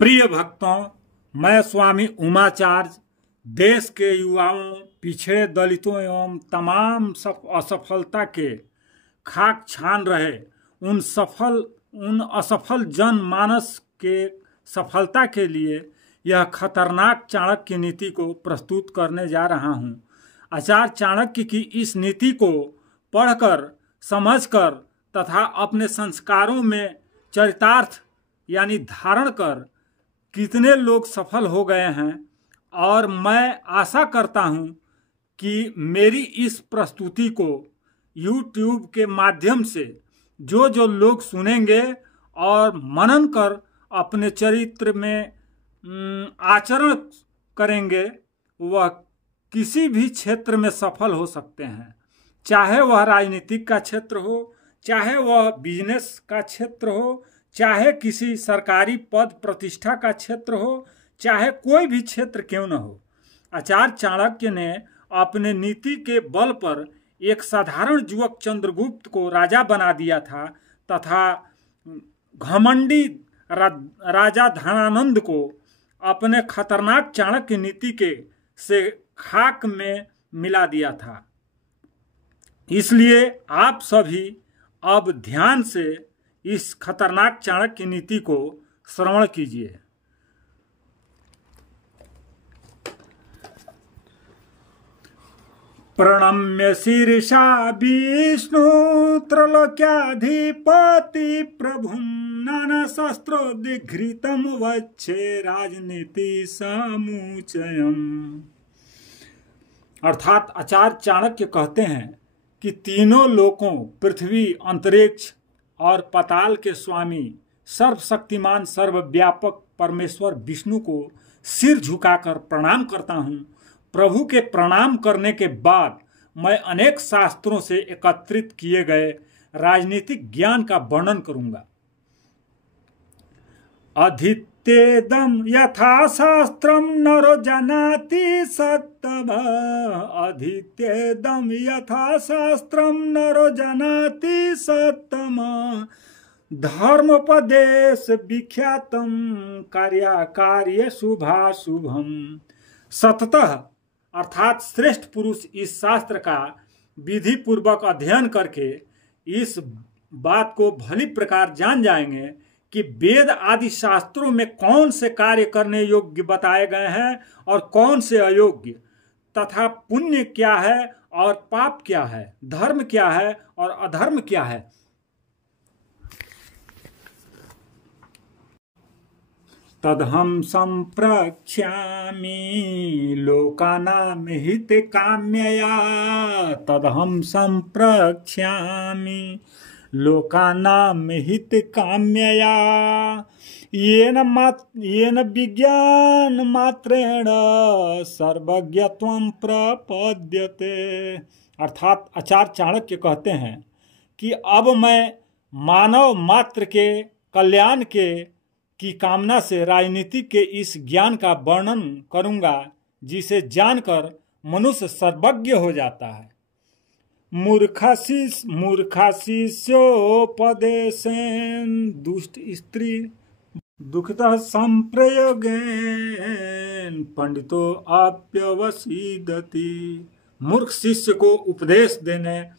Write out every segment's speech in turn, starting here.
प्रिय भक्तों, मैं स्वामी उमाचार्य देश के युवाओं, पिछड़े दलितों एवं तमाम असफलता के खाक छान रहे उन असफल जनमानस के सफलता के लिए यह खतरनाक चाणक्य नीति को प्रस्तुत करने जा रहा हूं। आचार्य चाणक्य की इस नीति को पढ़कर, समझकर तथा अपने संस्कारों में चरितार्थ यानी धारण कर कितने लोग सफल हो गए हैं, और मैं आशा करता हूं कि मेरी इस प्रस्तुति को YouTube के माध्यम से जो लोग सुनेंगे और मनन कर अपने चरित्र में आचरण करेंगे, वह किसी भी क्षेत्र में सफल हो सकते हैं। चाहे वह राजनीतिक का क्षेत्र हो, चाहे वह बिजनेस का क्षेत्र हो, चाहे किसी सरकारी पद प्रतिष्ठा का क्षेत्र हो, चाहे कोई भी क्षेत्र क्यों न हो। आचार्य चाणक्य ने अपने नीति के बल पर एक साधारण युवक चंद्रगुप्त को राजा बना दिया था तथा घमंडी राजा धनानंद को अपने खतरनाक चाणक्य नीति के से खाक में मिला दिया था। इसलिए आप सभी अब ध्यान से इस खतरनाक चाणक्य नीति को श्रवण कीजिए। प्रणम्य शीर्षा विष्णु त्रैलोक्याधिपति प्रभुं नाना शस्त्रोद्घृतं वक्षे राजनीति समुच्चयम्। अर्थात आचार्य चाणक्य कहते हैं कि तीनों लोकों, पृथ्वी, अंतरिक्ष और पाताल के स्वामी सर्वशक्तिमान सर्वव्यापक परमेश्वर विष्णु को सिर झुकाकर प्रणाम करता हूँ। प्रभु के प्रणाम करने के बाद मैं अनेक शास्त्रों से एकत्रित किए गए राजनीतिक ज्ञान का वर्णन करूंगा। अधीत्येदं यथा शास्त्रं नरो जानाति सत्तमः। अधीत्येदं यथा शास्त्रं नरो जानाति सत्तमः। धर्मोपदेश विख्यातम कार्य शुभाशुभम। सततः अर्थात श्रेष्ठ पुरुष इस शास्त्र का विधि पूर्वक अध्ययन करके इस बात को भली प्रकार जान जाएंगे कि वेद आदि शास्त्रों में कौन से कार्य करने योग्य बताए गए हैं और कौन से अयोग्य, तथा पुण्य क्या है और पाप क्या है, धर्म क्या है और अधर्म क्या है। तदहं संप्रक्ष्यामि लोकानां हितकाम्यया। तदहं संप्रक्ष्यामि लोकानां हितकाम्यया। येन विज्ञान मात्रेण सर्वज्ञत्वं प्रपद्यते। अर्थात आचार्य चाणक्य कहते हैं कि अब मैं मानव मात्र के कल्याण की कामना से राजनीति के इस ज्ञान का वर्णन करूंगा, जिसे जानकर मनुष्य सर्वज्ञ हो जाता है। मूर्खा शिष्योपदेशेन दुष्ट स्त्री दुखतः संप्रयोगेन पंडितो अप्यवसीदति। मूर्ख शिष्य को उपदेश देने,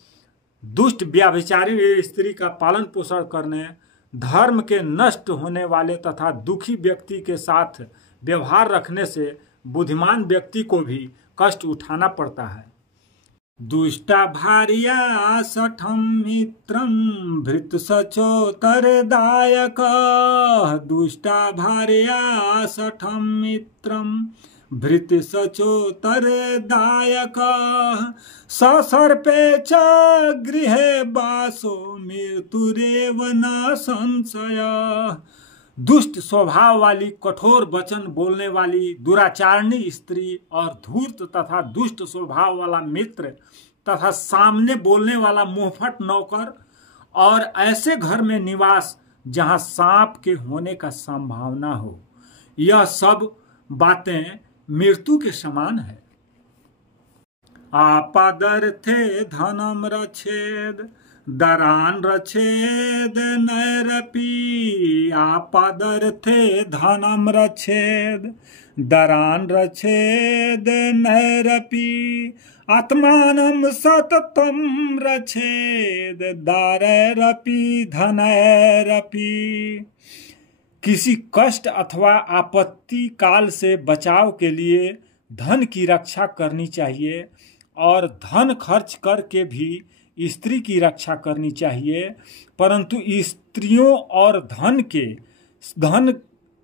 दुष्ट व्यभिचारी स्त्री का पालन पोषण करने, धर्म के नष्ट होने वाले तथा दुखी व्यक्ति के साथ व्यवहार रखने से बुद्धिमान व्यक्ति को भी कष्ट उठाना पड़ता है। दुष्टा भार्या सठम मित्रम भृत सचोतरदायक। दुष्टा भार्या सठम मित्रम भृत सचोतरदायक। ससर्पे च गृहे वासो मृत्युरेव न संशय। दुष्ट स्वभाव वाली, कठोर वचन बोलने वाली, दुराचारणी स्त्री और धूर्त तथा दुष्ट स्वभाव वाला मित्र तथा सामने बोलने वाला मुंहफट नौकर और ऐसे घर में निवास जहां सांप के होने का संभावना हो, यह सब बातें मृत्यु के समान है। आपादर्थे धनम रक्षेद दरान रछेद नैरपि आपदर्थे धनम रछेद दरान रछेद नैरपि आत्मानं सततं रछेद दारैरपि धनैरपि। किसी कष्ट अथवा आपत्ति काल से बचाव के लिए धन की रक्षा करनी चाहिए और धन खर्च करके भी स्त्री की रक्षा करनी चाहिए, परंतु स्त्रियों और धन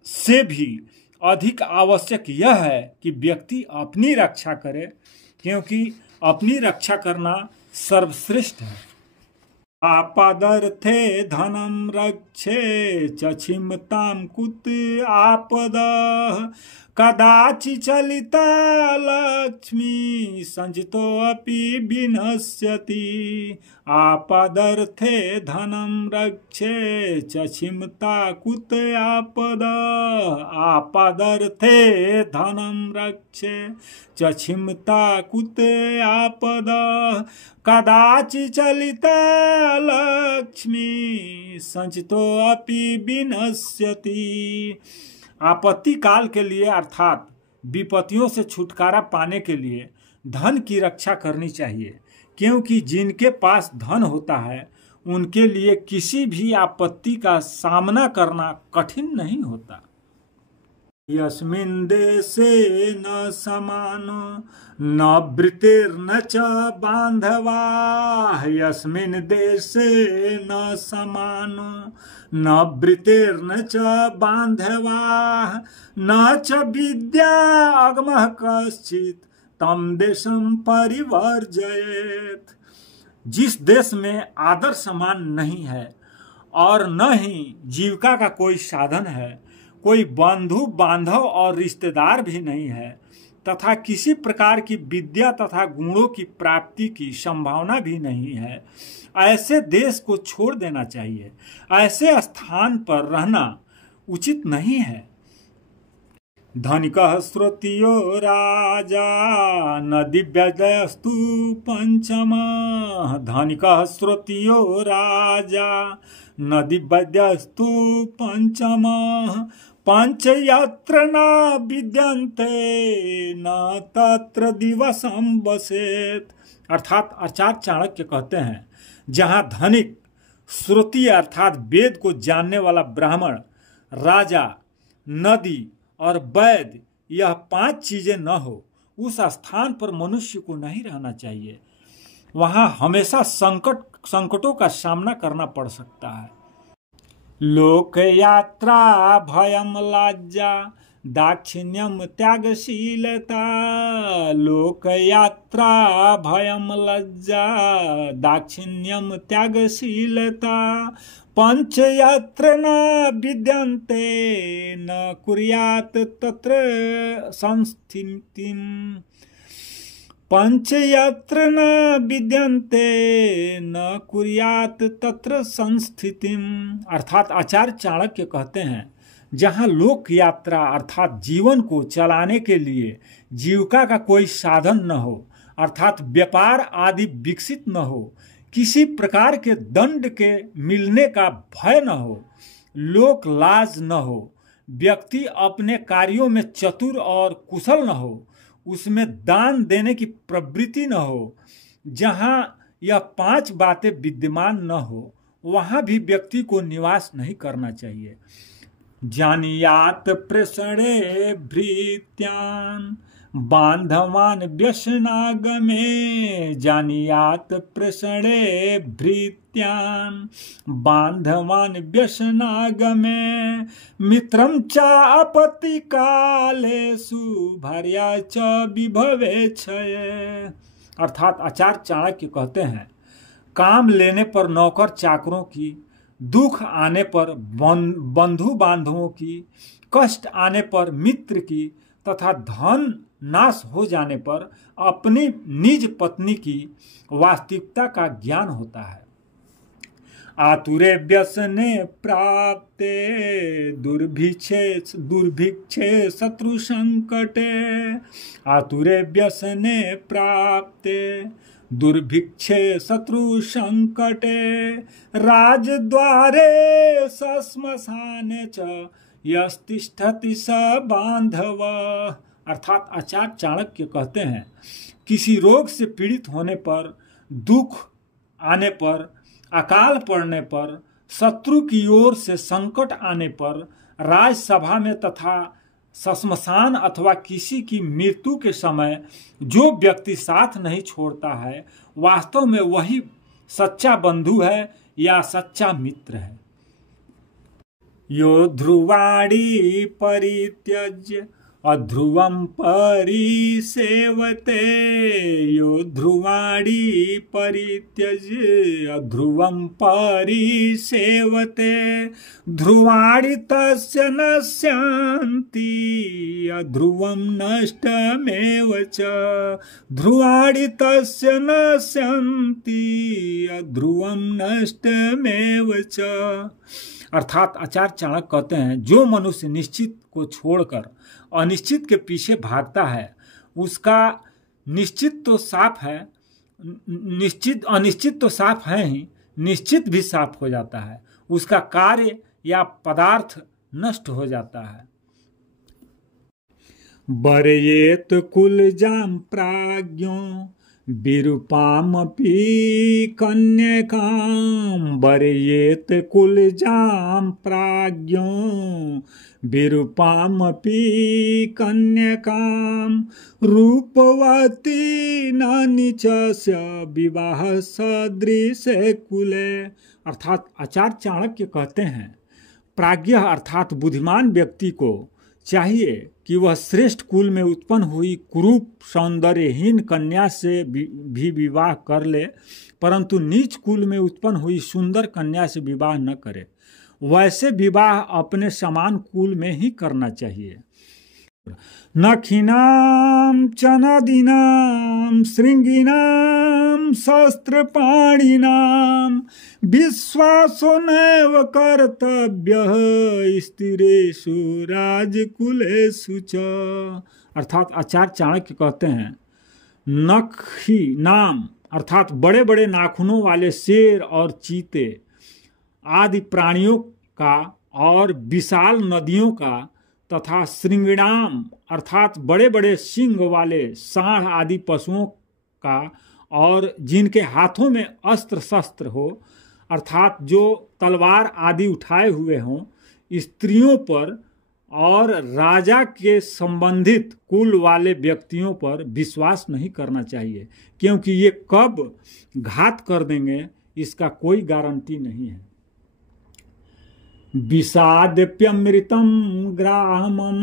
से भी अधिक आवश्यक यह है कि व्यक्ति अपनी रक्षा करे, क्योंकि अपनी रक्षा करना सर्वश्रेष्ठ है। आपदर्थे धनम रक्षे चछिमताम कुत आपदः कदाचि चलिता लक्ष्मी संचितो अपि विनश्यति। आपदर्थे धनम रक्षे चछिमता कुत आपदः आपदर्थे धनम रक्षे चछिमता कुत आपदः कदाचि चलिता लक्ष्मी संचितो अपि विनश्यति। आपत्ति काल के लिए अर्थात विपत्तियों से छुटकारा पाने के लिए धन की रक्षा करनी चाहिए, क्योंकि जिनके पास धन होता है उनके लिए किसी भी आपत्ति का सामना करना कठिन नहीं होता। यस्मिन् देशे न समानो न वृत्तिर्न च बान्धवाः यस्मिन् देशे न समानो न वृत्तिर्न च बान्धवाः न च विद्या अगमः कश्चित् तं देशं परिवर्जयेत्। जिस देश में आदर सम्मान नहीं है और न ही जीविका का कोई साधन है, कोई बंधु बांधव और रिश्तेदार भी नहीं है तथा किसी प्रकार की विद्या तथा गुणों की प्राप्ति की संभावना भी नहीं है, ऐसे देश को छोड़ देना चाहिए। ऐसे स्थान पर रहना उचित नहीं है। धनिकः श्रोत्रियो राजा न दिव्यस्तु पंचमः धनिकः श्रोत्रियो राजा न दिव्यस्तु पंचमः पंच यत्र न विद्यन्ते न तत्र दिवसं वसेत्। अर्थात आचार्य चाणक्य कहते हैं, जहाँ धनिक श्रुति अर्थात वेद को जानने वाला ब्राह्मण, राजा, नदी और वैद्य, यह 5 चीजें न हो, उस स्थान पर मनुष्य को नहीं रहना चाहिए। वहाँ हमेशा संकटों का सामना करना पड़ सकता है। लोक यात्रा भयम लज्जा दाक्षिण्यम त्यागशीलता लोक यात्रा भयम लज्जा दाक्षिण्यम त्यागशीलता पंच यत्र न विद्यन्ते न कुर्यात् तत्र संस्थितिम् पंच यत्र न विद्यन्ते न कुर्यात् तत्र संस्थितिम्। अर्थात आचार्य चाणक्य कहते हैं, जहाँ लोक यात्रा अर्थात जीवन को चलाने के लिए जीविका का कोई साधन न हो, अर्थात व्यापार आदि विकसित न हो, किसी प्रकार के दंड के मिलने का भय न हो, लोक लाज न हो, व्यक्ति अपने कार्यों में चतुर और कुशल न हो, उसमें दान देने की प्रवृत्ति न हो, जहाँ यह 5 बातें विद्यमान न हो, वहाँ भी व्यक्ति को निवास नहीं करना चाहिए। जानियात प्रसणे भृत्यान बांधवान व्यसनागमे जानियात प्रसणे भृत्यान बांधवान व्यसनागमे मित्रम च आपत्ति कालेषु भार्या च विभवे क्षये। अर्थात आचार्य चाणक्य कहते हैं, काम लेने पर नौकर चाकरों की, दुख आने पर बंधु बांधवों की, कष्ट आने पर मित्र की तथा धन नाश हो जाने पर अपनी निज पत्नी की वास्तविकता का ज्ञान होता है। आतुरे व्यसने प्राप्ते दुर्भिक्षे शत्रु संकटे आतुरे व्यसने प्राप्ते दुर्भिक्षे शत्रु संकटे राजद्वारे श्मशाने च यस्तिष्ठति स बांधव। अर्थात आचार्य चाणक्य कहते हैं, किसी रोग से पीड़ित होने पर, दुख आने पर, अकाल पड़ने पर, शत्रु की ओर से संकट आने पर, राजसभा में तथा श्मशान अथवा किसी की मृत्यु के समय जो व्यक्ति साथ नहीं छोड़ता है, वास्तव में वही सच्चा बंधु है या सच्चा मित्र है। यो ध्रुवाणी परित्यज्य अध्रुवं परिसेवते, यो ध्रुवाणी परित्यज्य अध्रुवं परिसेवते, ध्रुवाणी तस्य नश्यन्ति अध्रुवं नष्टमेव च, ध्रुवाणी तस्य नश्यन्ति अध्रुवं नष्टमेव च। अर्थात आचार्य चाणक्य कहते हैं, जो मनुष्य निश्चित को छोड़कर अनिश्चित के पीछे भागता है, उसका निश्चित तो साफ है, अनिश्चित तो साफ है ही, निश्चित भी साफ हो जाता है, उसका कार्य या पदार्थ नष्ट हो जाता है। बरयेत कुलजाम प्राज्ञो विरूपामपि कन्यकां, बरयेत कुलजाम प्राज्ञो विरूपामपि कन्यकां, रूपवती न नीचस्य विवाह सदृशे कुले। अर्थात आचार्य चाणक्य कहते हैं, प्राज्ञ अर्थात बुद्धिमान व्यक्ति को चाहिए कि वह श्रेष्ठ कुल में उत्पन्न हुई कुरूप सौंदर्यहीन कन्या से भी विवाह कर ले, परंतु नीच कुल में उत्पन्न हुई सुंदर कन्या से विवाह न करे। वैसे विवाह अपने समान कुल में ही करना चाहिए। नखिनां च नदीनां श्रृंगिनां शस्त्रपाणिनां विश्वासो नैव कर्तव्यः स्थिरेषु राजकुलेषु च। अर्थात आचार्य चाणक्य कहते हैं, नखी नाम अर्थात बड़े बड़े नाखूनों वाले शेर और चीते आदि प्राणियों का और विशाल नदियों का तथा श्रृंगिणाम अर्थात बड़े बड़े सिंग वाले सांड आदि पशुओं का और जिनके हाथों में अस्त्र शस्त्र हो अर्थात जो तलवार आदि उठाए हुए हों, स्त्रियों पर और राजा के संबंधित कुल वाले व्यक्तियों पर विश्वास नहीं करना चाहिए, क्योंकि ये कब घात कर देंगे इसका कोई गारंटी नहीं है। विषाद्यमृतं ग्रामं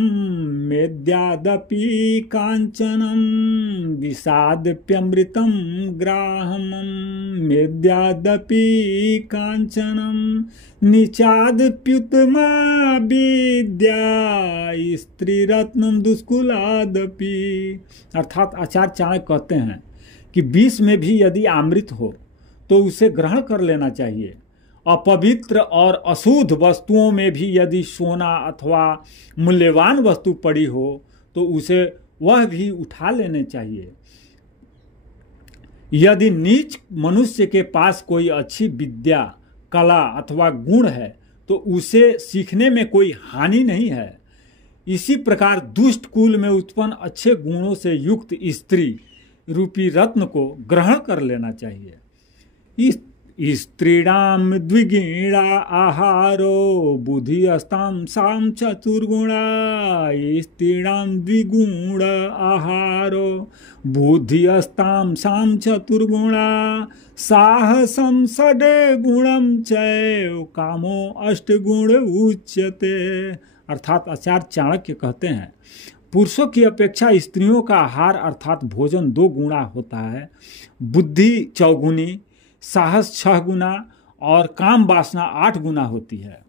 मेद्यादपि कांचनं, विषाद्यमृतं ग्रामं मेद्यादपि कांचनं, नीचादप्युत्तमा विद्या स्त्रीरत्नं दुष्कुलादपि। अर्थात आचार्य चाणक्य कहते हैं कि विष में भी यदि अमृत हो तो उसे ग्रहण कर लेना चाहिए। अपवित्र और अशुद्ध वस्तुओं में भी यदि सोना अथवा मूल्यवान वस्तु पड़ी हो तो उसे वह भी उठा लेने चाहिए। यदि नीच मनुष्य के पास कोई अच्छी विद्या, कला अथवा गुण है तो उसे सीखने में कोई हानि नहीं है। इसी प्रकार दुष्ट कुल में उत्पन्न अच्छे गुणों से युक्त स्त्री रूपी रत्न को ग्रहण कर लेना चाहिए। इस स्त्रीणाम द्विगुणा आहारो बुद्धिस्तां सां चतुर्गुणा, स्त्रीणाम द्विगुण आहारो बुद्धिस्तां सां चतुर्गुणा, साहसं षड्गुणं चैव कामो अष्टगुण उच्यते। अर्थात आचार्य चाणक्य कहते हैं, पुरुषों की अपेक्षा स्त्रियों का आहार अर्थात भोजन 2 गुणा होता है, बुद्धि 4 गुनी, साहस 6 गुना और काम वासना 8 गुना होती है।